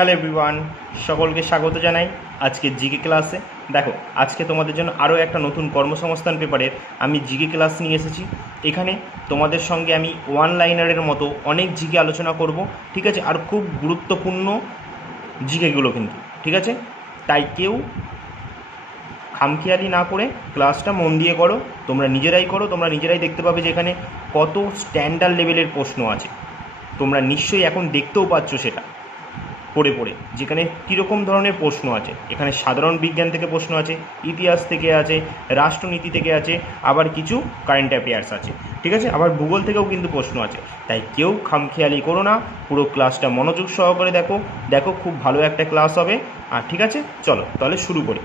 Hello everyone, সকলকে স্বাগত জানাই আজকে জিকে ক্লাসে। দেখো, আজকে তোমাদের জন্য আরও একটা নতুন কর্মসংস্থান পেপারের আমি জিকে ক্লাস নিয়ে এসেছি। এখানে তোমাদের সঙ্গে আমি ওয়ান লাইনারের মতো অনেক জিকে আলোচনা করব, ঠিক আছে? আর খুব গুরুত্বপূর্ণ জিকেগুলো কিন্তু, ঠিক আছে? তাই কেউ খামখেয়ালি না করে ক্লাসটা মন দিয়ে করো, তোমরা নিজেরাই করো, তোমরা নিজেরাই দেখতে পাবে যে এখানে কত স্ট্যান্ডার্ড লেভেলের প্রশ্ন আছে। তোমরা নিশ্চয়ই এখন দেখতেও পাচ্ছ সেটা। পড়ে পড়ে, যেখানে কীরকম ধরনের প্রশ্ন আছে। এখানে সাধারণ বিজ্ঞান থেকে প্রশ্ন আছে, ইতিহাস থেকে আছে, রাষ্ট্রনীতি থেকে আছে, আবার কিছু কারেন্ট অ্যাফেয়ার্স আছে। ঠিক আছে? আবার ভূগোল থেকেও কিন্তু প্রশ্ন আছে। তাই কেউ খামখেয়ালি করো না, পুরো ক্লাসটা মনোযোগ সহকারে দেখো। দেখো, খুব ভালো একটা ক্লাস হবে। আর ঠিক আছে? চলো, তাহলে শুরু করি।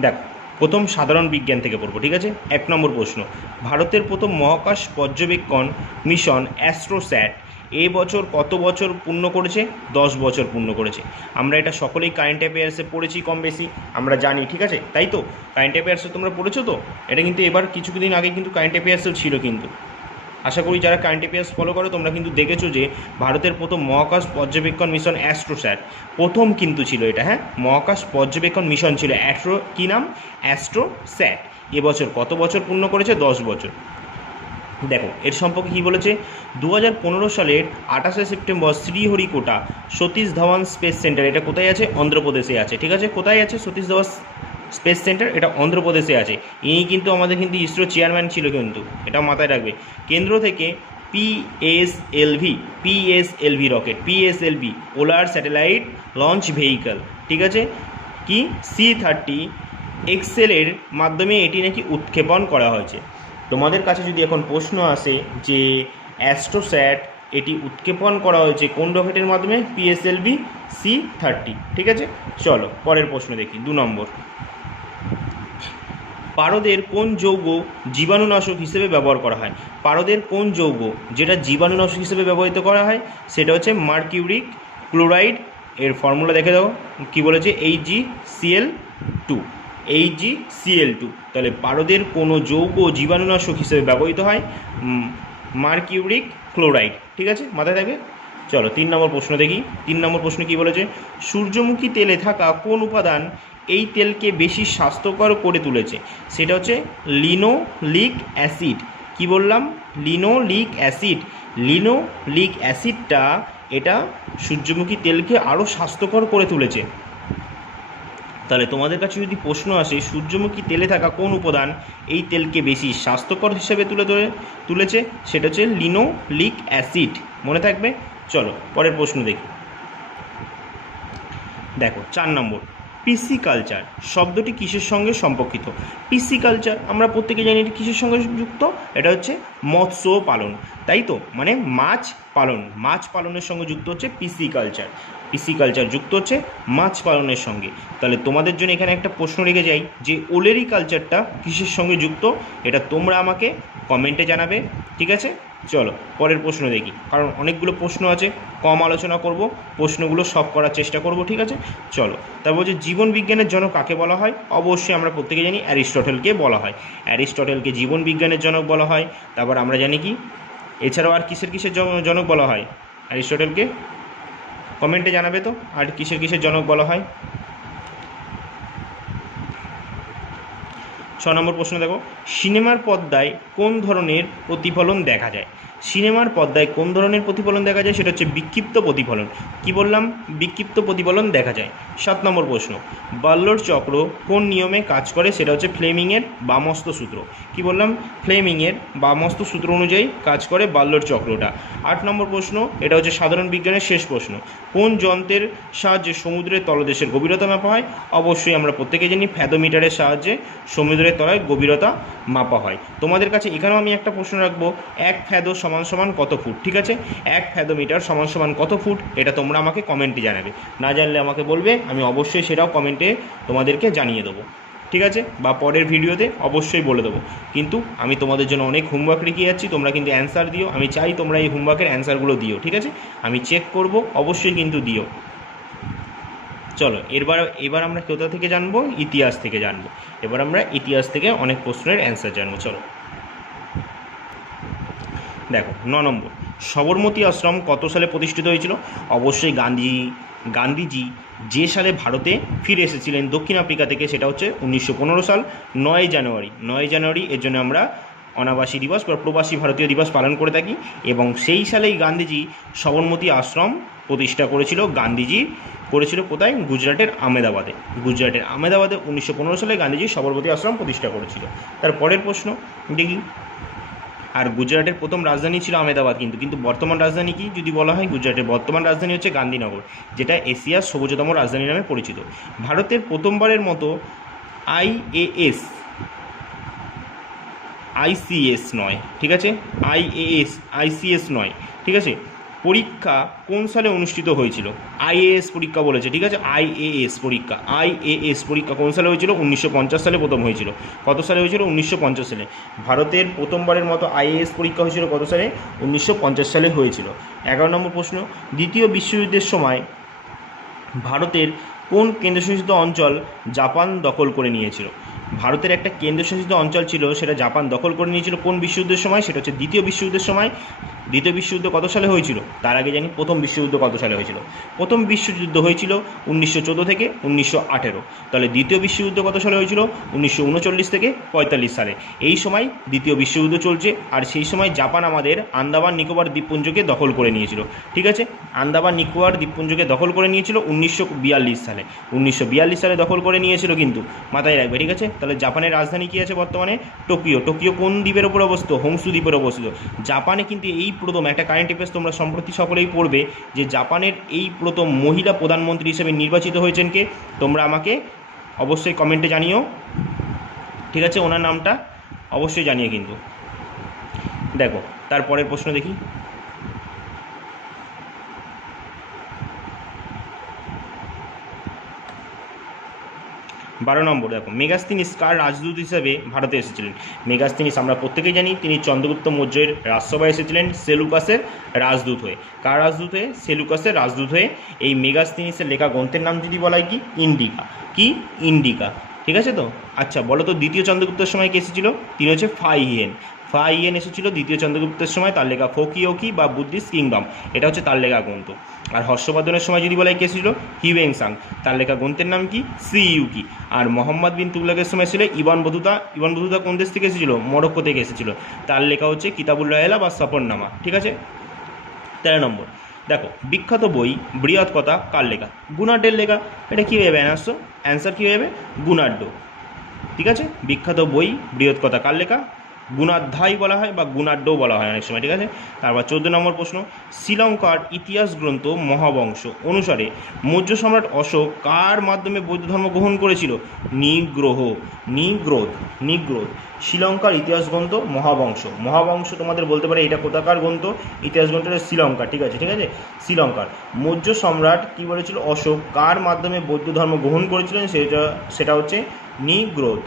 দেখ, প্রথম সাধারণ বিজ্ঞান থেকে পড়ব, ঠিক আছে? এক নম্বর প্রশ্ন, ভারতের প্রথম মহাকাশ পর্যবেক্ষণ মিশন অ্যাস্ট্রোস্যাট এ বছর কত বছর পূর্ণ করেছে? দশ বছর পূর্ণ করেছে। আমরা এটা সকলেই কারেন্ট অ্যাফেয়ার্সে পড়েছি কম বেশি, আমরা জানি, ঠিক আছে? তাই তো? কারেন্ট অ্যাফেয়ার্সে তোমরা পড়েছো তো? এটা কিন্তু এবার কিছুদিন আগে কিন্তু কারেন্ট অ্যাফেয়ার্সেও ছিল কিন্তু। আশা করি যারা কারেন্ট অ্যাফেয়ার্স ফলো করো, তোমরা কিন্তু দেখেছ যে ভারতের প্রথম মহাকাশ পর্যবেক্ষণ মিশন অ্যাস্ট্রোস্যাট প্রথম কিন্তু ছিল এটা হ্যাঁ? মহাকাশ পর্যবেক্ষণ মিশন ছিল অ্যাস্ট্রো কী নাম? অ্যাস্ট্রোস্যাট এবছর কত বছর পূর্ণ করেছে? দশ বছর। দেখো, এর সম্পর্কে কী বলেছে? দু হাজার পনেরো সালের আঠাশে September Sriharikota Satish Dhawan space centre, এটা কোথায় আছে? অন্ধ্রপ্রদেশে আছে। ঠিক আছে? কোথায় আছে সতীশ ধাওয়ান স্পেস সেন্টার? এটা অন্ধ্রপ্রদেশে আছে। ইনি কিন্তু আমাদের কিন্তু ইসরো চেয়ারম্যান ছিল কিন্তু, এটা মাথায় রাখবে। কেন্দ্র থেকে PSLV PSLV rocket PSLV polar satellite launch vehicle. ঠিক আছে? কি? সি থার্টি এক্সেলের মাধ্যমে এটি নাকি উৎক্ষেপণ করা হয়েছে। তোমাদের কাছে যদি এখন প্রশ্ন আসে যে অ্যাস্ট্রোস্যাট এটি উৎক্ষেপণ করা হয়েছে কোন রকেটের মাধ্যমে? পিএসএলভি সি থার্টি ঠিক আছে? চলো, পরের প্রশ্ন দেখি, দু নম্বর। পারদের কোন যৌগ জীবাণুনাশক হিসেবে ব্যবহার করা হয়? পারদের কোন যৌগ যেটা জীবাণুনাশক হিসেবে ব্যবহৃত করা হয়? সেটা হচ্ছে মার্কিউরিক ক্লোরাইড, এর ফর্মুলা দেখে দাও, কী বলেছে? H G CL two H G CL two তাহলে পারদের কোনো যৌগ জীবাণুনাশক হিসেবে ব্যবহৃত হয় মার্কিউরিক ক্লোরাইড। ঠিক আছে? মাথায় থাকবে? চলো, তিন নম্বর প্রশ্ন দেখি। তিন নম্বর প্রশ্ন কি বলেছে? সূর্যমুখী তেলে থাকা কোন উপাদান এই তেলকে বেশি স্বাস্থ্যকর করে তুলেছে? সেটা হচ্ছে লিনোলিক অ্যাসিড। কি বললাম? Linoleic acid. লিনোলিক অ্যাসিডটা এটা সূর্যমুখী তেলকে আরও স্বাস্থ্যকর করে তুলেছে। তাহলে তোমাদের কাছে যদি প্রশ্ন আসে, সূর্যমুখী তেলে থাকা কোন উপাদান এই তেলকে বেশি স্বাস্থ্যকর হিসেবে তুলে ধরে, তুলেছে? সেটা হচ্ছে লিনোলিক অ্যাসিড। মনে থাকবে? চলো, পরের প্রশ্ন দেখি। দেখো, চার নম্বর। পিসি কালচার শব্দটি কিসের সঙ্গে সম্পর্কিত? পিসি কালচার আমরা প্রত্যেকে জানি এটি কিসের সঙ্গে যুক্ত? এটা হচ্ছে মৎস্য পালন। তাই তো? মানে মাছ পালন। মাছ পালনের সঙ্গে যুক্ত হচ্ছে পিসি কালচার পিসি কালচার যুক্ত হচ্ছে মাছ পালনের সঙ্গে। তাহলে তোমাদের জন্য এখানে একটা প্রশ্ন রেখে যাই যে ওলেরি কালচারটা কিসের সঙ্গে যুক্ত? এটা তোমরা আমাকে কমেন্টে জানাবে, ঠিক আছে? চলো, পরের প্রশ্ন দেখি। কারণ অনেকগুলো প্রশ্ন আছে, কম আলোচনা করব, প্রশ্নগুলো সব করার চেষ্টা করব, ঠিক আছে? চলো তারপর যে জীবন বিজ্ঞানের জনক কাকে বলা হয়? অবশ্যই আমরা প্রত্যেকে জানি অ্যারিস্টটেলকে বলা হয়। অ্যারিস্টটেলকে জীবন বিজ্ঞানের জনক বলা হয়। তারপর আমরা জানি কি? এছাড়াও আর কিসের কিসের জন- জনক বলা হয়? অ্যারিস্টটেলকে? কমেন্টে জানাবে তো, আর কিসের কিসের জনক বলা হয়? ছ নম্বর প্রশ্ন দেখো সিনেমার পর্দায় কোন ধরনের প্রতিফলন দেখা যায়? সিনেমার পর্দায় কোন ধরনের প্রতিফলন দেখা যায় সেটা হচ্ছে বিক্ষিপ্ত প্রতিফলন। কি বললাম? বিক্ষিপ্ত প্রতিফলন দেখা যায়। সাত নম্বর প্রশ্ন বাল্লোর চক্র কোন নিয়মে কাজ করে সেটা হচ্ছে ফ্লেমিংয়ের বামস্ত সূত্র। কি বললাম? ফ্লেমিংয়ের বামস্ত সূত্র অনুযায়ী কাজ করে বাল্লোর চক্রটা। আট নম্বর প্রশ্ন, এটা হচ্ছে সাধারণ বিজ্ঞানের শেষ প্রশ্ন। কোন যন্ত্রের সাহায্যে সমুদ্রের তলদেশের গভীরতা মাপা হয়? অবশ্যই আমরা প্রত্যেকে জানি ফ্যাদোমিটারের সাহায্যে সমুদ্রের তলায় গভীরতা মাপা হয়। তোমাদের কাছে এখানেও আমি একটা প্রশ্ন রাখব। এক ফ্যাদো সমান সমান সমান কত ফুট, ঠিক আছে? এক ফ্যাদোমিটার সমান সমান কত ফুট, এটা তোমরা আমাকে কমেন্টে জানাবে। না জানলে আমাকে বলবে, আমি অবশ্যই সেটাও কমেন্টে তোমাদেরকে জানিয়ে দেবো, ঠিক আছে? বা পরের ভিডিওতে অবশ্যই বলে দেবো। কিন্তু আমি তোমাদের জন্য অনেক হোমওয়ার্ক রেখে যাচ্ছি, তোমরা কিন্তু অ্যান্সার দিও। আমি চাই তোমরা এই হোমওয়ার্কের অ্যান্সারগুলো দিও, ঠিক আছে? আমি চেক করব, অবশ্যই কিন্তু দিও। চলো, এরবার, এবার আমরা কোথা থেকে জানব? ইতিহাস থেকে জানব। এবার আমরা ইতিহাস থেকে অনেক প্রশ্নের অ্যান্সার জানব, চলো। দেখো, ন নম্বর। সবরমতী আশ্রম কত সালে প্রতিষ্ঠিত হয়েছিল? অবশ্যই গান্ধী, গান্ধীজি যে সালে ভারতে ফিরে এসেছিলেন দক্ষিণ আফ্রিকা থেকে, সেটা হচ্ছে উনিশশো পনেরো সাল, নয় জানুয়ারি। নয় জানুয়ারি এর জন্য আমরা অনাবাসী দিবস বা প্রবাসী ভারতীয় দিবস পালন করে থাকি এবং সেই সালেই গান্ধীজি সবরমতী আশ্রম প্রতিষ্ঠা করেছিল, গান্ধীজি করেছিল কোথায়? গুজরাটের আমেদাবাদে গুজরাটের আহমেদাবাদে উনিশশো সালে গান্ধীজি সবরমতী আশ্রম প্রতিষ্ঠা করেছিল। তার পরের প্রশ্ন, দেখি। আর গুজরাটের প্রথম রাজধানী ছিল আহমেদাবাদ কিন্তু কিন্তু বর্তমান রাজধানী কি? যদি বলা হয় গুজরাটের বর্তমান রাজধানী হচ্ছে গান্ধীনগর, যেটা এশিয়ার সবুজতম রাজধানী নামে পরিচিত। ভারতের প্রথমবারের মতো আইএএস আইসিএস নয়, ঠিক আছে? আইএএস আইসিএস নয়, ঠিক আছে? পরীক্ষা কোন সালে অনুষ্ঠিত হয়েছিল? আইএএস পরীক্ষা বলেছে, ঠিক আছে? আইএএস পরীক্ষা। আইএএস পরীক্ষা কোন সালে হয়েছিল? উনিশশো পঞ্চাশ সালে প্রথম হয়েছিল। কত সালে হয়েছিল? উনিশশো পঞ্চাশ সালে। ভারতের প্রথমবারের মতো আইএএস পরীক্ষা হয়েছিল কত সালে? উনিশশো পঞ্চাশ সালে হয়েছিল। এগারো নম্বর প্রশ্ন, দ্বিতীয় বিশ্বযুদ্ধের সময় ভারতের কোন কেন্দ্রশাসিত অঞ্চল জাপান দখল করে নিয়েছিল? ভারতের একটা কেন্দ্রশাসিত অঞ্চল ছিল, সেটা জাপান দখল করে নিয়েছিল কোন বিশ্বযুদ্ধের সময়? সেটা হচ্ছে দ্বিতীয় বিশ্বযুদ্ধের সময়। দ্বিতীয় বিশ্বযুদ্ধ কত সালে হয়েছিল? তার আগে জানি প্রথম বিশ্বযুদ্ধ কত সালে হয়েছিল? প্রথম বিশ্বযুদ্ধ হয়েছিল উনিশশো চোদ্দ থেকে উনিশশো আঠেরো। তাহলে দ্বিতীয় বিশ্বযুদ্ধ কত সালে হয়েছিল? উনিশশো উনচল্লিশ থেকে পঁয়তাল্লিশ সালে। এই সময় দ্বিতীয় বিশ্বযুদ্ধ চলছে, আর সেই সময় জাপান আমাদের আন্দামান নিকোবর দ্বীপপুঞ্জকে দখল করে নিয়েছিল। ঠিক আছে? আন্দামান নিকোবর দ্বীপপুঞ্জকে দখল করে নিয়েছিল উনিশশো বিয়াল্লিশ সালে। উনিশশো বিয়াল্লিশ সালে দখল করে নিয়েছিল কিন্তু। মাথায় রাখবে, ঠিক আছে? তাহলে জাপানের রাজধানী কী আছে বর্তমানে? টোকিও। টোকিও কোন দ্বীপের ওপর অবস্থিত? হোংসু দ্বীপের অবস্থিত। জাপানে কিন্তু এই প্রথম একটা কারেন্ট অ্যাফেয়ার্স তোমরা সম্প্রতি সকলেই পড়বে যে জাপানের এই প্রথম মহিলা প্রধানমন্ত্রী হিসেবে নির্বাচিত হয়েছেন কে? তোমরা আমাকে অবশ্যই কমেন্টে জানিও। ঠিক আছে? ওনার নামটা অবশ্যই জানিয়ে কিন্তু। দেখো, তারপরের প্রশ্ন দেখি। বারো নম্বর, দেখো মেগাস্তিনিস কার রাজদূত হিসেবে ভারতে এসেছিলেন। মেগাস্তিনিস আমরা প্রত্যেকেই জানি তিনি চন্দ্রগুপ্ত মৌর্যের রাজসভায় এসেছিলেন, সেলুকাসের রাজদূত হয়ে। কার রাজদূত হয়ে? সেলুকাসের রাজদূত হয়ে এই মেগাস্তিনিসের লেখা গ্রন্থের নাম যদি বলা হয় কি? ইন্ডিকা। কি? ইন্ডিকা। ঠিক আছে তো? আচ্ছা বলো তো, দ্বিতীয় চন্দ্রগুপ্তের সময় কে এসেছিল? তিনি হচ্ছে ফাইহিয়েন। ফাইহিয়েন এসেছিল দ্বিতীয় চন্দ্রগুপ্তের সময়, তার লেখা ফোকিওকি বা বুদ্ধিস্ট কিংডম, এটা হচ্ছে তার লেখা গ্রন্থ। আর হর্ষবর্ধনের সময় যদি বলা হয় কে এসেছিল? হিউয়েং সাং। তার লেখা গ্রন্থের নাম কি? সি ইউকি আর মোহাম্মদ বিন তুগলকের সময় ছিল ইবান বধুতা ইবান বধুতা কোন দেশ থেকে এসেছিল? মরক্কো থেকে এসেছিল। তার লেখা হচ্ছে কিতাবুল রাহেলা বা সফরনামা, ঠিক আছে? তেরো নম্বর। দেখো, বিখ্যাত বই, বৃহৎ কথা, কার লেখা? গুনাড্ডের লেখা। এটা কী হয়ে যাবে অ্যান্সার অ্যান্সার কী হয়ে যাবে ঠিক আছে? বিখ্যাত বই, বৃহৎ কথা, কার লেখা? গুণাধ্যায় বলা হয় বা গুণাঢ্যও বলা হয় অনেক সময়, ঠিক আছে? তারপর চোদ্দ নম্বর প্রশ্ন, শ্রীলঙ্কার ইতিহাস গ্রন্থ মহাবংশ অনুসারে মৌর্য সম্রাট অশোক কার মাধ্যমে বৌদ্ধ ধর্ম গ্রহণ করেছিল? নিগ্রহ, নিগ্রোধ নিগ্রোধ। শ্রীলঙ্কার ইতিহাস গ্রন্থ মহাবংশ। মহাবংশ তোমাদের বলতে পারে এটা কোথাকার গ্রন্থ? ইতিহাস গ্রন্থটা শ্রীলঙ্কা ঠিক আছে? ঠিক আছে? শ্রীলঙ্কার। মৌর্য সম্রাট কী বলেছিল? অশোক কার মাধ্যমে বৌদ্ধ ধর্ম গ্রহণ করেছিলেন? সেটা সেটা হচ্ছে নিগ্রোধ।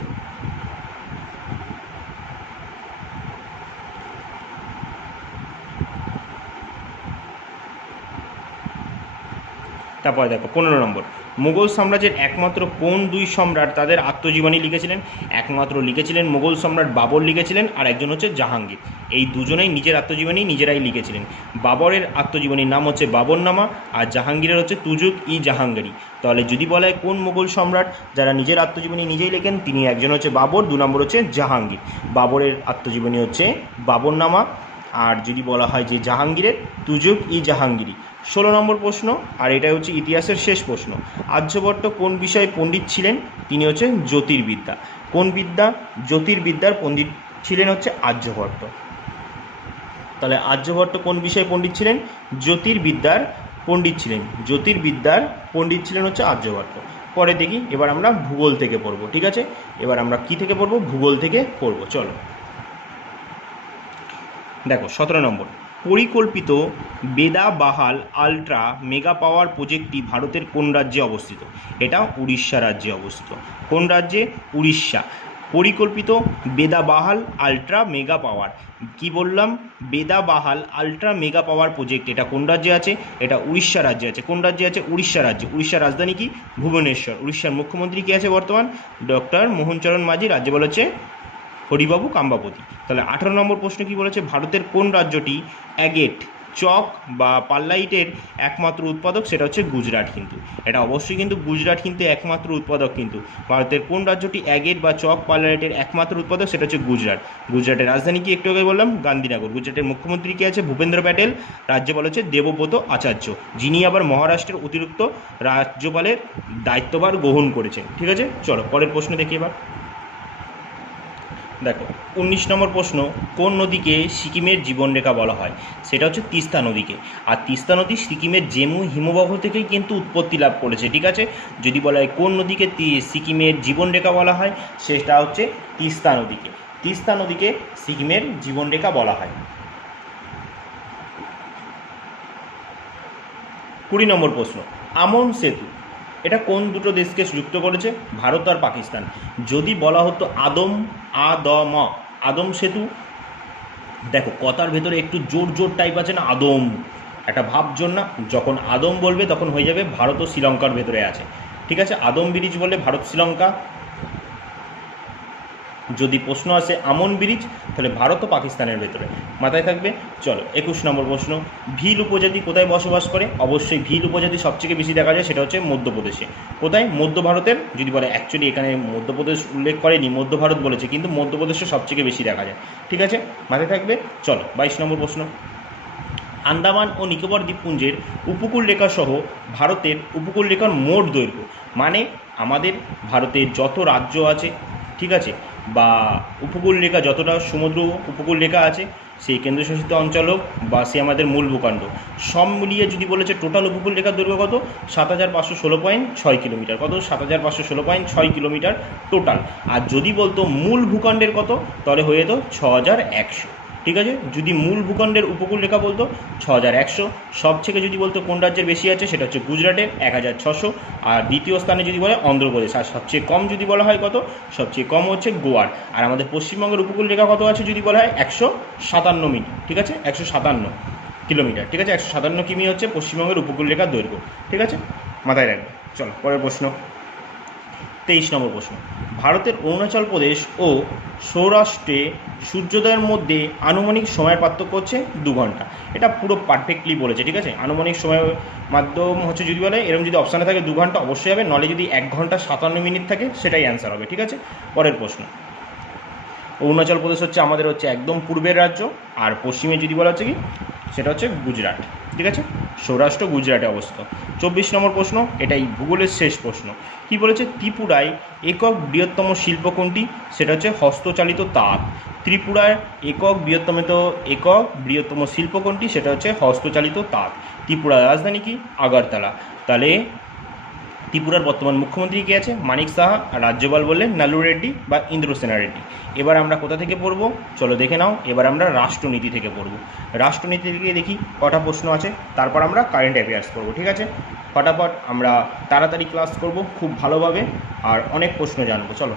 তারপরে দেখো, পনেরো নম্বর। মুঘল সাম্রাজ্যের একমাত্র কোন দুই সম্রাট তাদের আত্মজীবনী লিখেছিলেন? একমাত্র লিখেছিলেন মুঘল সম্রাট বাবর লিখেছিলেন আর একজন হচ্ছে জাহাঙ্গীর। এই দুজনেই নিজের আত্মজীবনী নিজেরাই লিখেছিলেন। বাবরের আত্মজীবনীর নাম হচ্ছে বাবরনামা আর জাহাঙ্গীরের হচ্ছে তুজুক ই জাহাঙ্গীরি। তাহলে যদি বলা হয় কোন মুঘল সম্রাট যারা নিজের আত্মজীবনী নিজেই লেখেন, তিনি একজন হচ্ছে বাবর, দু নম্বর হচ্ছে জাহাঙ্গীর। বাবরের আত্মজীবনী হচ্ছে বাবরনামা আর যদি বলা হয় যে জাহাঙ্গীরের তুজুক ই জাহাঙ্গীরি। ষোলো নম্বর প্রশ্ন, আর এটা হচ্ছে ইতিহাসের শেষ প্রশ্ন। আর্যভট্ট কোন বিষয়ে পণ্ডিত ছিলেন? তিনি হচ্ছেন জ্যোতির্বিদ্যা। কোন বিদ্যা? জ্যোতির্বিদ্যার পণ্ডিত ছিলেন হচ্ছে আর্যভট্ট। তাহলে আর্যভট্ট কোন বিষয়ে পণ্ডিত ছিলেন? জ্যোতির্বিদ্যার পণ্ডিত ছিলেন। জ্যোতির্বিদ্যার পণ্ডিত ছিলেন হচ্ছে আর্যভট্ট। পরে দেখি, এবার আমরা ভূগোল থেকে পড়ব, ঠিক আছে? এবার আমরা কি থেকে পড়ব? ভূগোল থেকে পড়ব, চলো। দেখো, সতেরো নম্বর। পরিকল্পিত বেদা বাহাল আলট্রা মেগা পাওয়ার প্রজেক্টটি ভারতের কোন রাজ্যে অবস্থিত? এটা উড়িষ্যা রাজ্যে অবস্থিত। কোন রাজ্যে? উড়িষ্যা। পরিকল্পিত বেদা বাহাল আলট্রা মেগা পাওয়ার। কি বললাম? বেদা বাহাল আলট্রা মেগা পাওয়ার প্রজেক্ট। এটা কোন রাজ্যে আছে? এটা উড়িষ্যা রাজ্যে আছে। কোন রাজ্যে আছে? উড়িষ্যা রাজ্যে। উড়িষ্যার রাজধানী কি? ভুবনেশ্বর। উড়িষ্যার মুখ্যমন্ত্রী কি আছে বর্তমান? ডক্টর মোহনচরণ মাঝি। রাজ্যে বলেছে হরিবাবু কাম্বাপতি। তাহলে আঠারো নম্বর প্রশ্ন কি বলেছে? ভারতের কোন রাজ্যটি অ্যাগেট, চক বা পাল্লাইটের একমাত্র উৎপাদক? সেটা হচ্ছে গুজরাট কিন্তু। এটা অবশ্যই কিন্তু গুজরাট কিন্তু একমাত্র উৎপাদক কিন্তু। ভারতের কোন রাজ্যটি অ্যাগেট বা চক পাল্লাইটের একমাত্র উৎপাদক? সেটা হচ্ছে গুজরাট। গুজরাটের রাজধানী কি একটু আগে বললাম? গান্ধীনগর। গুজরাটের মুখ্যমন্ত্রী কি আছে? ভূপেন্দ্র প্যাটেল। রাজ্যপাল হচ্ছে দেবব্রত আচার্য। যিনি আবার মহারাষ্ট্রের অতিরিক্ত রাজ্যপালের দায়িত্বভার গ্রহণ করেছেন। ঠিক আছে? চলো, পরের প্রশ্ন দেখি এবার। দেখো, উনিশ নম্বর প্রশ্ন, কোন নদীকে সিকিমের জীবনরেখা বলা হয়? সেটা হচ্ছে তিস্তা নদীকে। আর তিস্তা নদী সিকিমের জেমু হিমবাহ থেকেই কিন্তু উৎপত্তি লাভ করেছে, ঠিক আছে? যদি বলা হয় কোন নদীকে সিকিমের জীবনরেখা বলা হয়, সেটা হচ্ছে তিস্তা নদীকে। তিস্তা নদীকে সিকিমের জীবনরেখা বলা হয়। কুড়ি নম্বর প্রশ্ন, আমন সেতু এটা কোন দুটো দেশকে যুক্ত করেছে? ভারত আর পাকিস্তান। যদি বলা হতো আদম আদম আদম সেতু, দেখো কথার ভেতরে একটু জোর জোর টাইপ আছে না, আদম। একটা ভাব জোর না, যখন আদম বলবে তখন হয়ে যাবে ভারত ও শ্রীলঙ্কার ভেতরে আছে। ঠিক আছে? আদম ব্রিজ বলে ভারত শ্রীলঙ্কা যদি প্রশ্ন আসে আমন ব্রিজ, তাহলে ভারত ও পাকিস্তানের ভেতরে। মাথায় থাকবে? চলো, একুশ নম্বর প্রশ্ন। ভিল উপজাতি কোথায় বসবাস করে? অবশ্যই ভিল উপজাতি সবথেকে বেশি দেখা যায়, সেটা হচ্ছে মধ্যপ্রদেশে। কোথায়? মধ্য ভারতের, যদি বলে অ্যাকচুয়ালি এখানে মধ্যপ্রদেশ উল্লেখ করেনি, মধ্য ভারত বলেছে, কিন্তু মধ্যপ্রদেশে সবথেকে বেশি দেখা যায়। ঠিক আছে? মাথায় থাকবে? চলো, বাইশ নম্বর প্রশ্ন। আন্দামান ও নিকোবর দ্বীপপুঞ্জের উপকূল সহ ভারতের উপকূল রেখার মোট দৈর্ঘ্য। মানে আমাদের ভারতের যত রাজ্য আছে ঠিক আছে? বা উপকূল রেখা যতটা সমুদ্র উপকূল রেখা আছে, সেই কেন্দ্রশাসিত অঞ্চল হোক বা সে আমাদের মূল ভূখণ্ড। সব মিলিয়ে যদি বলেছে টোটাল উপকূল রেখার দৈর্ঘ্য কত? সাত হাজার পাঁচশো ষোলো পয়েন্ট ছয় কিলোমিটার। কত? সাত হাজার পাঁচশো ষোলো পয়েন্ট ছয় কিলোমিটার টোটাল আর যদি বলতো মূল ভূখণ্ডের কত? তাহলে হয়ে যেত ছ হাজার একশো। ঠিক আছে? যদি মূল ভূখণ্ডের উপকূল রেখা বলতো ছ হাজার একশো। সব থেকে যদি বলতো কোন রাজ্যের বেশি আছে, সেটা হচ্ছে গুজরাটের এক হাজার ছশো। আর দ্বিতীয় স্থানে যদি বলে অন্ধ্রপ্রদেশ। আর সবচেয়ে কম যদি বলা হয় কত? সবচেয়ে কম হচ্ছে গোয়ার। আর আমাদের পশ্চিমবঙ্গের উপকূল রেখা কত আছে যদি বলা হয়? একশো সাতান্ন মিটার ঠিক আছে? একশো সাতান্ন কিলোমিটার, ঠিক আছে? একশো সাতান্ন কিমি হচ্ছে পশ্চিমবঙ্গের উপকূল রেখার দৈর্ঘ্য, ঠিক আছে? মাথায় রাখবে। চলো, পরের প্রশ্ন। তেইশ নম্বর প্রশ্ন। ভারতের অরুণাচল প্রদেশ ও সৌরাষ্ট্রে সূর্যোদয়ের মধ্যে আনুমানিক সময়ের পার্থক্য হচ্ছে দু ঘণ্টা। এটা পুরো পারফেক্টলি বলেছে, ঠিক আছে? আনুমানিক সময়ের মাধ্যম হচ্ছে যদি বলে, এরকম যদি অপশানে থাকে দু ঘণ্টা অবশ্যই হবে, নলে যদি এক ঘণ্টা সাতান্ন মিনিট থাকে, সেটাই অ্যান্সার হবে, ঠিক আছে? পরের প্রশ্ন। অরুণাচল প্রদেশ হচ্ছে আমাদের হচ্ছে একদম পূর্বের রাজ্য, আর পশ্চিমে যদি বলা হচ্ছে কি, সেটা হচ্ছে গুজরাট, ঠিক আছে? সৌরাষ্ট্র গুজরাটে অবস্থিত। চব্বিশ নম্বর প্রশ্ন, এটাই ভূগোলের শেষ প্রশ্ন। কি বলেছে? ত্রিপুরায় একক বৃহত্তম শিল্প কোনটি? সেটা হচ্ছে হস্তচালিত তাঁত। ত্রিপুরার একক বৃহত্তম একক বৃহত্তম শিল্প কোনটি? সেটা হচ্ছে হস্তচালিত তাঁত। ত্রিপুরার রাজধানী কি? আগরতলা। তাহলে ত্রিপুরার বর্তমান মুখ্যমন্ত্রী কে আছে? মানিক সাহা, আর রাজ্যপাল বললেন নালু রেড্ডি বা ইন্দ্রসেনা রেড্ডি। এবার আমরা কোথা থেকে পড়ব? চলো দেখে নাও। এবার আমরা রাষ্ট্রনীতি থেকে পড়ব। রাষ্ট্রনীতি থেকে দেখি কটা প্রশ্ন আছে, তারপর আমরা কারেন্ট অ্যাফেয়ার্স করব, ঠিক আছে? ফটাফট আমরা তাড়াতাড়ি ক্লাস করব খুব ভালোভাবে, আর অনেক প্রশ্ন জানব, চলো।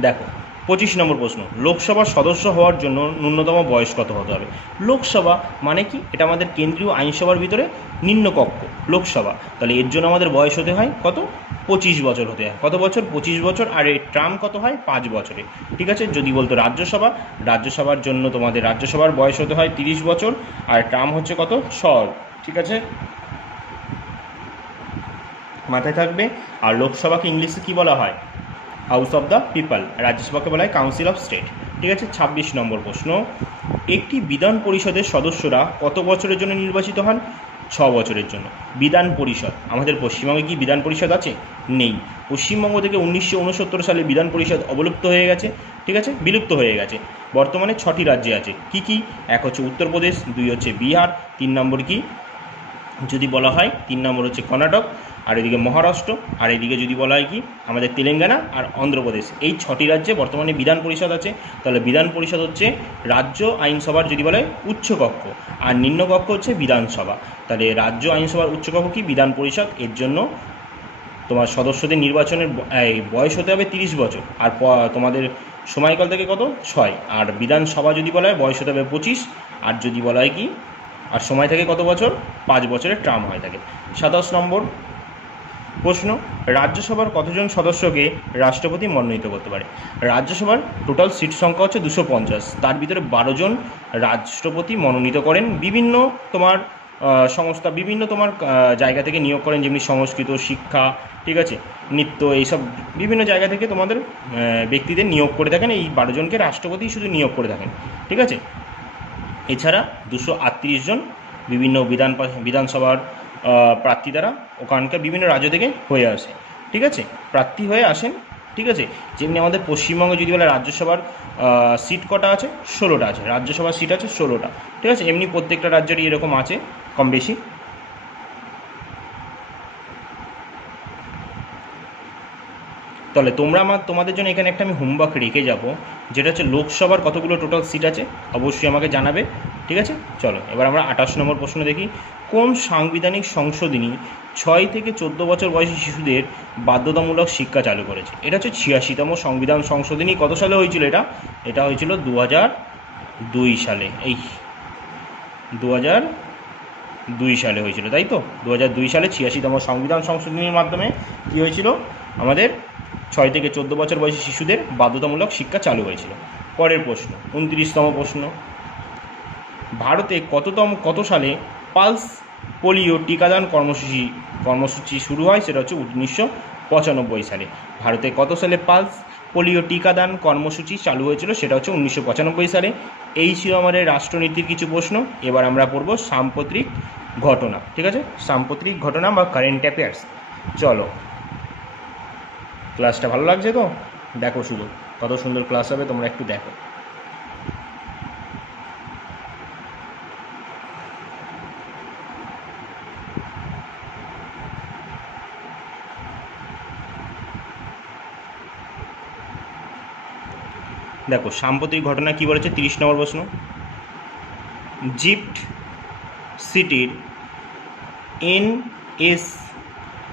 দেখো পঁচিশ নম্বর প্রশ্ন, লোকসভার সদস্য হওয়ার জন্য ন্যূনতম বয়স কত হতে হবে? লোকসভা মানে কি? এটা আমাদের কেন্দ্রীয় আইনসভার ভিতরে নিম্নকক্ষ, লোকসভা। তাহলে এর জন্য আমাদের বয়স হতে হয় কত? পঁচিশ বছর হতে হয়। কত বছর? পঁচিশ বছর। আর এর ট্রাম কত হয়? পাঁচ বছরে। ঠিক আছে? যদি বলতো রাজ্যসভা, রাজ্যসভার জন্য তোমাদের রাজ্যসভার বয়স হতে হয় তিরিশ বছর। আর ট্রাম হচ্ছে কত? ছ ঠিক আছে? মাথায় থাকবে? আর লোকসভাকে ইংলিশে কি বলা হয়? হাউস অফ দ্য পিপল রাজ্যসভাকে বলা হয় কাউন্সিল অফ স্টেট। ঠিক আছে, ছাব্বিশ নম্বর প্রশ্ন। একটি বিধান পরিষদের সদস্যরা কত বছরের জন্য নির্বাচিত হন? ছ বছরের জন্য। বিধান পরিষদ। আমাদের পশ্চিমবঙ্গে কি বিধান পরিষদ আছে? নেই। পশ্চিমবঙ্গ থেকে উনিশশো উনসত্তর সালে বিধান পরিষদ অবলুপ্ত হয়ে গেছে। ঠিক আছে, বিলুপ্ত হয়ে গেছে। বর্তমানে ছটি রাজ্যে আছে। কি কি? এক হচ্ছে উত্তরপ্রদেশ, দুই হচ্ছে বিহার, তিন নম্বর কি? যদি বলা হয় তিন নম্বর হচ্ছে কর্ণাটক, আর এদিকে মহারাষ্ট্র, আর এদিকে যদি বলা হয় কি আমাদের তেলেঙ্গানা আর অন্ধ্রপ্রদেশ। এই ছটি রাজ্যে বর্তমানে বিধান পরিষদ আছে। তাহলে বিধান পরিষদ হচ্ছে রাজ্য আইনসভার যদি বলা হয় উচ্চকক্ষ আর নিম্নকক্ষ হচ্ছে বিধানসভা। তাহলে রাজ্য আইনসভার উচ্চকক্ষ কি? বিধান পরিষদ। এর জন্য তোমার সদস্যদের নির্বাচনের বয়স হতে হবে তিরিশ বছর, আর তোমাদের সময়কাল থেকে কত? ছয়। আর বিধানসভা যদি বলা হয় বয়স হতে হবে পঁচিশ, আর যদি বলা হয় কি আর সময় থাকে কত বছর? পাঁচ বছরের ট্রাম হয়ে থাকে সাতাশ নম্বর প্রশ্ন, রাজ্যসভার কতজন সদস্যকে রাষ্ট্রপতি মনোনীত করতে পারে? রাজ্যসভার টোটাল সিট সংখ্যা হচ্ছে দুশো পঞ্চাশ। তার ভিতরে বারো জন রাষ্ট্রপতি মনোনীত করেন। বিভিন্ন তোমার সংস্থা, বিভিন্ন তোমার জায়গা থেকে নিয়োগ করেন, যেমনি সংস্কৃত, শিক্ষা, ঠিক আছে? নৃত্য, এইসব বিভিন্ন জায়গা থেকে তোমাদের ব্যক্তিদের নিয়োগ করে থাকেন। এই বারো জনকে রাষ্ট্রপতি শুধু নিয়োগ করে থাকেন, ঠিক আছে? এছাড়া দুশো আটত্রিশ জন বিভিন্ন বিধান বিধানসভার প্রার্থী দ্বারা ওখানকার বিভিন্ন রাজ্য থেকে হয়ে আসে। ঠিক আছে? প্রার্থী হয়ে আসেন, ঠিক আছে? যেমনি আমাদের পশ্চিমবঙ্গে যদি বলে রাজ্যসভার সিট কটা আছে? ষোলোটা আছে। রাজ্যসভার সিট আছে ষোলোটা। ঠিক আছে? এমনি প্রত্যেকটা রাজ্যেরই এরকম আছে, কম বেশি। তাহলে তোমরা আমার, তোমাদের জন্য এখানে একটা আমি হোমওয়ার্ক রেখে যাব, যেটা হচ্ছে লোকসভার কতগুলো টোটাল সিট আছে, অবশ্যই আমাকে জানাবে, ঠিক আছে? চলো, এবার আমরা আঠাশ নম্বর প্রশ্ন দেখি। কোন সাংবিধানিক সংশোধনী ছয় থেকে চোদ্দ বছর বয়সী শিশুদের বাধ্যতামূলক শিক্ষা চালু করেছে? এটা হচ্ছে ছিয়াশিতম সংবিধান সংশোধনী, কত সালে হয়েছিল এটা? এটা হয়েছিল দু দুই সালে, এই দু দুই সালে হয়েছিল, তাই তো? দু হাজার দুই সালে ছিয়াশিতম সংবিধান সংশোধনীর মাধ্যমে কী হয়েছিল? আমাদের ছয় থেকে চোদ্দ বছর বয়সী শিশুদের বাধ্যতামূলক শিক্ষা চালু হয়েছিল। পরের প্রশ্ন, উনত্রিশতম প্রশ্ন। ভারতে কততম, কত সালে পালস পোলিও টিকাদান কর্মসূচি কর্মসূচি শুরু হয় সেটা হচ্ছে উনিশশো পঁচানব্বই সালে। ভারতে কত সালে পালস পোলিও টিকাদান কর্মসূচি চালু হয়েছিল সেটা হচ্ছে উনিশশো পঁচানব্বই সালে। এই ছিল আমাদের রাষ্ট্রনীতির কিছু প্রশ্ন। এবার আমরা পড়ব সাম্প্রতিক ঘটনা, ঠিক আছে? সাম্প্রতিক ঘটনা বা কারেন্ট অ্যাফেয়ার্স চলো ক্লাসটা ভালো লাগছে তো? দেখো শুধু, কত সুন্দর ক্লাস হবে, তোমরা একটু দেখো। দেখো, সাম্প্রতিক ঘটনা কি বলেছে? তিরিশ নম্বর প্রশ্ন। জিপ্ট সিটির এন এস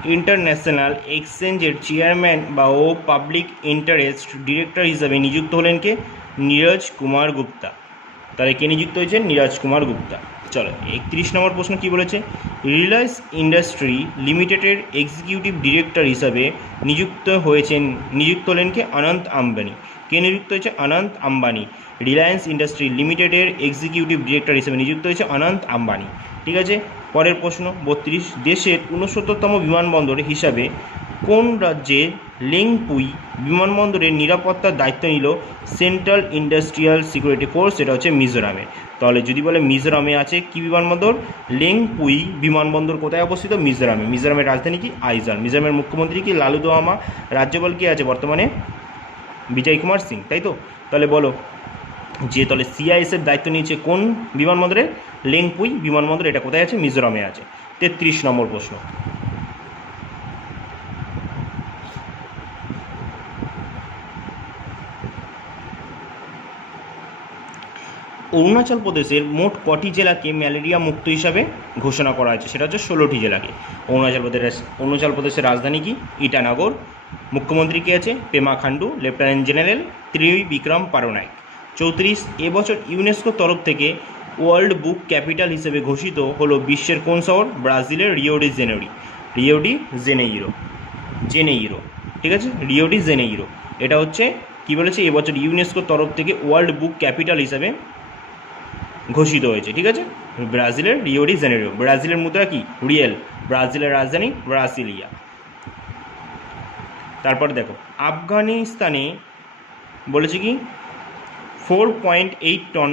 ইন্টারন্যাশনাল এক্সচেঞ্জের চেয়ারম্যান বা ও পাবলিক ইন্টারেস্ট ডিরেক্টর হিসাবে নিযুক্ত হলেন কে? নীরজ কুমার গুপ্তা। তাহলে কে নিযুক্ত হয়েছেন? নীরজ কুমার গুপ্তা। চলো, একত্রিশ নম্বর প্রশ্ন কি বলেছে? রিলায়েন্স ইন্ডাস্ট্রি লিমিটেডের এক্সিকিউটিভ ডিরেক্টর হিসাবে নিযুক্ত হয়েছেন, নিযুক্ত হলেন কে? অনন্ত আম্বানি। কে নিযুক্ত হয়েছে? অনন্ত আম্বানি। রিলায়েন্স ইন্ডাস্ট্রি লিমিটেডের এক্সিকিউটিভ ডিরেক্টর হিসেবে নিযুক্ত হয়েছে অনন্ত আম্বানি। ঠিক আছে? পরের প্রশ্ন, বত্রিশ, দেশের ঊনসত্তরতম বিমানবন্দর হিসাবে কোন রাজ্যের লেংপুই বিমানবন্দরের নিরাপত্তার দায়িত্ব নিল সেন্ট্রাল ইন্ডাস্ট্রিয়াল সিকিউরিটি ফোর্স এটা হচ্ছে মিজোরামে? তাহলে যদি বলে মিজোরামে আছে, কি বিমানবন্দর? লেংপুই বিমানবন্দর কোথায় অবস্থিত? মিজোরামে। মিজোরামের রাজধানী কি? আইজল। মিজোরামের মুখ্যমন্ত্রী কি? লালু দোয়ামা রাজ্যপাল কি আছে বর্তমানে? বিজয় কুমার সিং, তাই তো? তাহলে বলো যে তাহলে সিআইএসের দায়িত্ব নিয়েছে কোন বিমানবন্দরে? লেংপুই বিমানবন্দর, এটা কোথায় আছে? মিজোরামে আছে। তেত্রিশ নম্বর প্রশ্ন। অরুণাচল প্রদেশের মোট কটি জেলাকে ম্যালেরিয়া মুক্ত হিসাবে ঘোষণা করা হয়েছে? সেটা হচ্ছে ষোলোটি জেলাকে। অরুণাচল প্রদেশ অরুণাচল প্রদেশের রাজধানী কি? ইটানগর। মুখ্যমন্ত্রী কে আছে? Pema Khandu lieutenant general Trivikram Parnaik. চৌত্রিশ এবছর ইউনেস্কোর তরফ থেকে ওয়ার্ল্ড বুক ক্যাপিটাল হিসেবে ঘোষিত হলো বিশ্বের কোন শহর? ব্রাজিলের রিওডি জেনেরি। রিওডি জেনেইরো। জেনেইরো। ঠিক আছে? Rio de Janeiro. এটা হচ্ছে, কি বলেছে? এবছর ইউনেস্কোর তরফ থেকে ওয়ার্ল্ড বুক ক্যাপিটাল হিসাবে ঘোষিত হয়েছে। ঠিক আছে? ব্রাজিলের রিওডি জেনেরো ব্রাজিলের মুদ্রা কি? রিয়েল। ব্রাজিলের রাজধানী ব্রাসিলিয়া। তারপর দেখো, আফগানিস্তানে বলেছে কি? ফোর পয়েন্ট এইট টন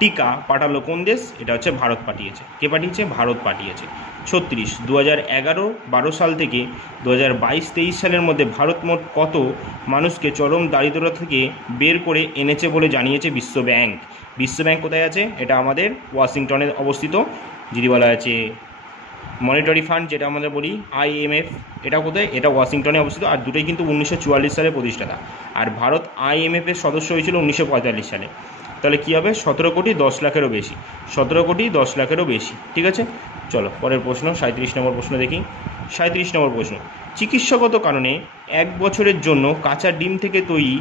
টিকা পাঠালো কোন দেশ? এটা হচ্ছে ভারত পাঠিয়েছে। কে পাঠিয়েছে? ভারত পাঠিয়েছে। ছত্রিশ দু হাজার এগারো, বারো সাল থেকে দু হাজার বাইশ, তেইশ সালের মধ্যে ভারত মোট কত মানুষকে চরম দারিদ্রতা থেকে বের করে এনেছে বলে জানিয়েছে বিশ্ব ব্যাংক? বিশ্ব ব্যাংক কোথায় আছে? এটা আমাদের ওয়াশিংটনে অবস্থিত। যদি বলা আছে মনিটারি ফান্ড যেটা আমরা বলি আইএমএফ এটা কোথায়? এটা ওয়াশিংটনে অবস্থিত, আর দুটোই কিন্তু উনিশশো চুয়াল্লিশ সালে প্রতিষ্ঠাতা আর ভারত আইএমএফের সদস্য হয়েছিল উনিশশো পঁয়তাল্লিশ সালে। তাহলে কী হবে? সতেরো কোটি দশ লাখেরও বেশি। সতেরো কোটি দশ লাখেরও বেশি, ঠিক আছে? চলো, পরের প্রশ্ন সাঁত্রিশ নম্বর প্রশ্ন দেখি। সাঁত্রিশ নম্বর প্রশ্ন, চিকিৎসাগত কারণে এক বছরের জন্য কাঁচা ডিম থেকে তৈরি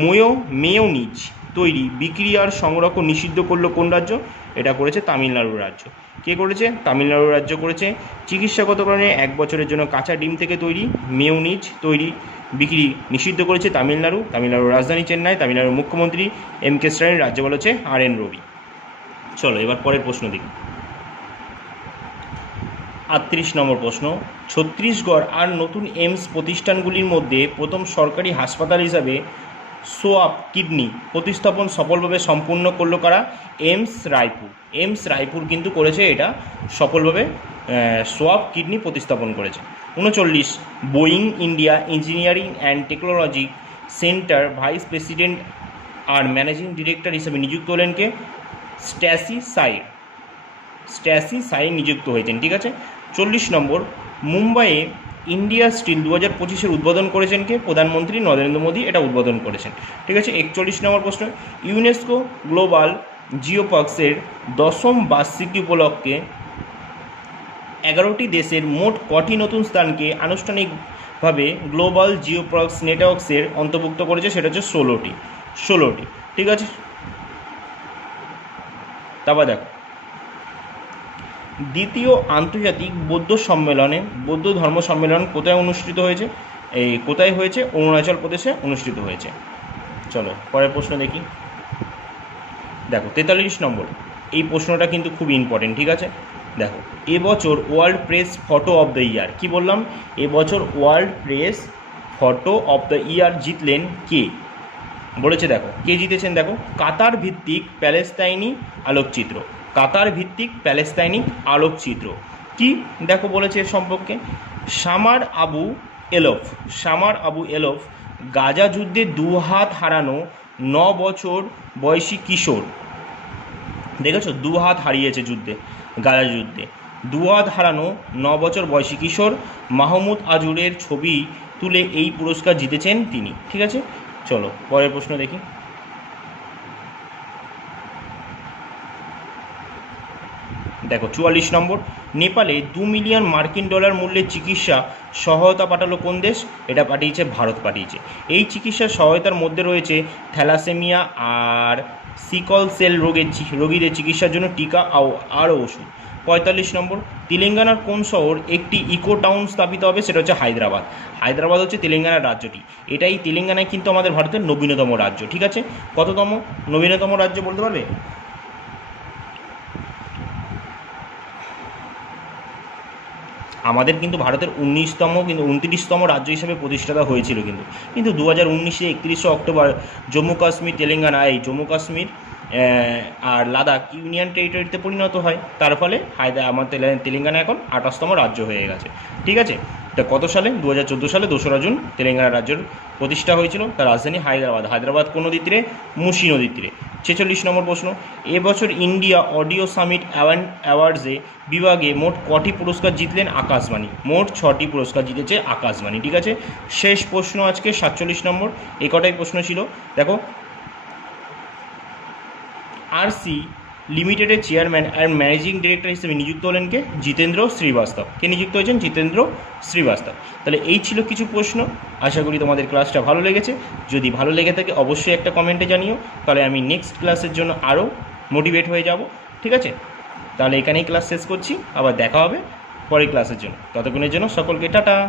ময়ো, মেয়োনিজ তৈরি, বিক্রি আর সংরক্ষণ নিষিদ্ধ করল কোন রাজ্য? এটা করেছে তামিলনাড়ু রাজ্য। কে করেছে? তামিলনাড়ু রাজ্য করেছে। চিকিৎসাগত কারণে এক বছরের জন্য কাঁচা ডিম থেকে তৈরি মেউনিজ তৈরি, বিক্রি নিষিদ্ধ করেছে তামিলনাড়ু, তামিলনাড়ুর রাজধানী চেন্নাই, তামিলনাড়ুর মুখ্যমন্ত্রী এম কে স্ট্যালিন রাজ্যপাল হচ্ছে আর এন রবি। চলো, এবার পরের প্রশ্ন দেখি। আটত্রিশ নম্বর প্রশ্ন। ছত্তিশগড় আর নতুন এইমস প্রতিষ্ঠানগুলির মধ্যে প্রথম সরকারি হাসপাতাল হিসাবে সোয়াপ কিডনি প্রতিস্থাপন সফলভাবে সম্পূর্ণ করল কারা? এমস রায়পুর। এমস রায়পুর কিন্তু করেছে এটা সফলভাবে সোয়াপ কিডনি প্রতিস্থাপন করেছে। উনচল্লিশ, Boeing India engineering and technology centre vice president R managing director হিসেবে নিযুক্ত হলেন কে? স্ট্যাসি সাইড স্ট্যাসি সাই নিযুক্ত হয়েছেন, ঠিক আছে? চল্লিশ নম্বর, মুম্বাইয়ে ইন্ডিয়া স্টিল দু হাজার পঁচিশের উদ্বোধন করেছেন কে? প্রধানমন্ত্রী নরেন্দ্র মোদী, এটা উদ্বোধন করেছেন। ঠিক আছে? একচল্লিশ নম্বর প্রশ্ন। ইউনেস্কো গ্লোবাল জিওপাক্সের দশম বার্ষিকী উপলক্ষে এগারোটি দেশের মোট কটি নতুন স্থানকে আনুষ্ঠানিকভাবে গ্লোবাল জিওপাক্স নেটওয়ার্কসের অন্তর্ভুক্ত করেছে? সেটা হচ্ছে ষোলোটি। ষোলোটি। ঠিক আছে? তারপর দেখো। দ্বিতীয় আন্তর্জাতিক বৌদ্ধ সম্মেলনে, বৌদ্ধ ধর্ম সম্মেলন কোথায় অনুষ্ঠিত হয়েছে? এই কোথায় হয়েছে? অরুণাচল প্রদেশে অনুষ্ঠিত হয়েছে। চলো, পরের প্রশ্ন দেখি। দেখো, তেতাল্লিশ নম্বর। এই প্রশ্নটা কিন্তু খুব ইম্পর্টেন্ট ঠিক আছে? দেখো, এবছর world press photo of the year, কি বললাম? এবছর world press photo of the year জিতলেন কে? বলেছে দেখো, কে জিতেছেন দেখো? কাতার ভিত্তিক প্যালেস্তাইনি আলোকচিত্র। কাতার ভিত্তিক প্যালেস্তাইনি আলোকচিত্র। কি দেখো বলেছে এর সম্পর্কে? Samar Abu Elouf, Samar Abu Elouf Gaza যুদ্ধে দু হাত হারানো ন বছর বয়সী কিশোর। দেখেছ? দু হাত হারিয়েছে যুদ্ধে, গাজা যুদ্ধে। দু হাত হারানো ন বছর বয়সী কিশোর মাহমুদ আজুরের ছবি তুলে এই পুরস্কার জিতেছেন তিনি। ঠিক আছে? চলো, পরের প্রশ্ন দেখি। দেখো, চুয়াল্লিশ নম্বর। নেপালে দু মিলিয়ন মার্কিন ডলার মূল্যের চিকিৎসা সহায়তা পাঠালো কোন দেশ? এটা পাঠিয়েছে, ভারত পাঠিয়েছে। এই চিকিৎসা সহায়তার মধ্যে রয়েছে থ্যালাসেমিয়া আর সিকল সেল রোগের রোগীদের চিকিৎসার জন্য টিকা আরও ওষুধ। পঁয়তাল্লিশ নম্বর, তেলেঙ্গানার কোন শহর একটি ইকো টাউন স্থাপিত হবে? সেটা হচ্ছে হায়দ্রাবাদ। হায়দ্রাবাদ হচ্ছে তেলেঙ্গানার রাজ্যটি। এটাই তেলেঙ্গানায় কিন্তু আমাদের ভারতের নবীনতম রাজ্য, ঠিক আছে? কততম? নবীনতম রাজ্য বলতে পারবে? আমাদের কিন্তু ভারতের উনিশতম কিন্তু উনত্রিশতম রাজ্য হিসেবে প্রতিষ্ঠাতা হয়েছিল কিন্তু। কিন্তু দু হাজার উনিশে একত্রিশে অক্টোবর জম্মু কাশ্মীর, তেলেঙ্গানা, এই জম্মু কাশ্মীর আর লাদাখ ইউনিয়ন টেরিটরিতে পরিণত হয়। তার ফলে হায়দা আমার তেলে- তেলেঙ্গানা এখন আঠাশতম রাজ্য হয়ে গেছে। ঠিক আছে? এটা কত সালে? দু হাজার চোদ্দ সালে দোসরা জুন তেলেঙ্গানা রাজ্যের প্রতিষ্ঠা হয়েছিল। তার রাজধানী হায়দ্রাবাদ। হায়দ্রাবাদ কোন নদীর তীরে মুসি নদীর তীরে ছেচল্লিশ নম্বর প্রশ্ন, এবছর ইন্ডিয়া অডিও সামিট অ্যাওয়ার্ড অ্যাওয়ার্ডসে বিভাগে মোট কটি পুরস্কার জিতলেন আকাশবাণী? মোট ছটি পুরস্কার জিতেছে আকাশবাণী, ঠিক আছে? শেষ প্রশ্ন আজকে সাতচল্লিশ নম্বর। এ কটাই প্রশ্ন ছিল? দেখো আরসি লিমিটেডের চেয়ারম্যান আর ম্যানেজিং ডিরেক্টর হিসেবে নিযুক্ত হলেন কে? জিতেন্দ্র শ্রীবাস্তব। কে নিযুক্ত হয়েছেন? জিতেন্দ্র শ্রীবাস্তব। তাহলে এই ছিল কিছু প্রশ্ন। আশা করি তোমাদের ক্লাসটা ভালো লেগেছে। যদি ভালো লেগে থাকে, অবশ্যই একটা কমেন্টে জানিও। তাহলে আমি নেক্সট ক্লাসের জন্য আরও মোটিভেট হয়ে যাব। ঠিক আছে? তাহলে এখানেই ক্লাস শেষ করছি। আবার দেখা হবে পরের ক্লাসের জন্য। ততক্ষণের জন্য সকলকে টাটা।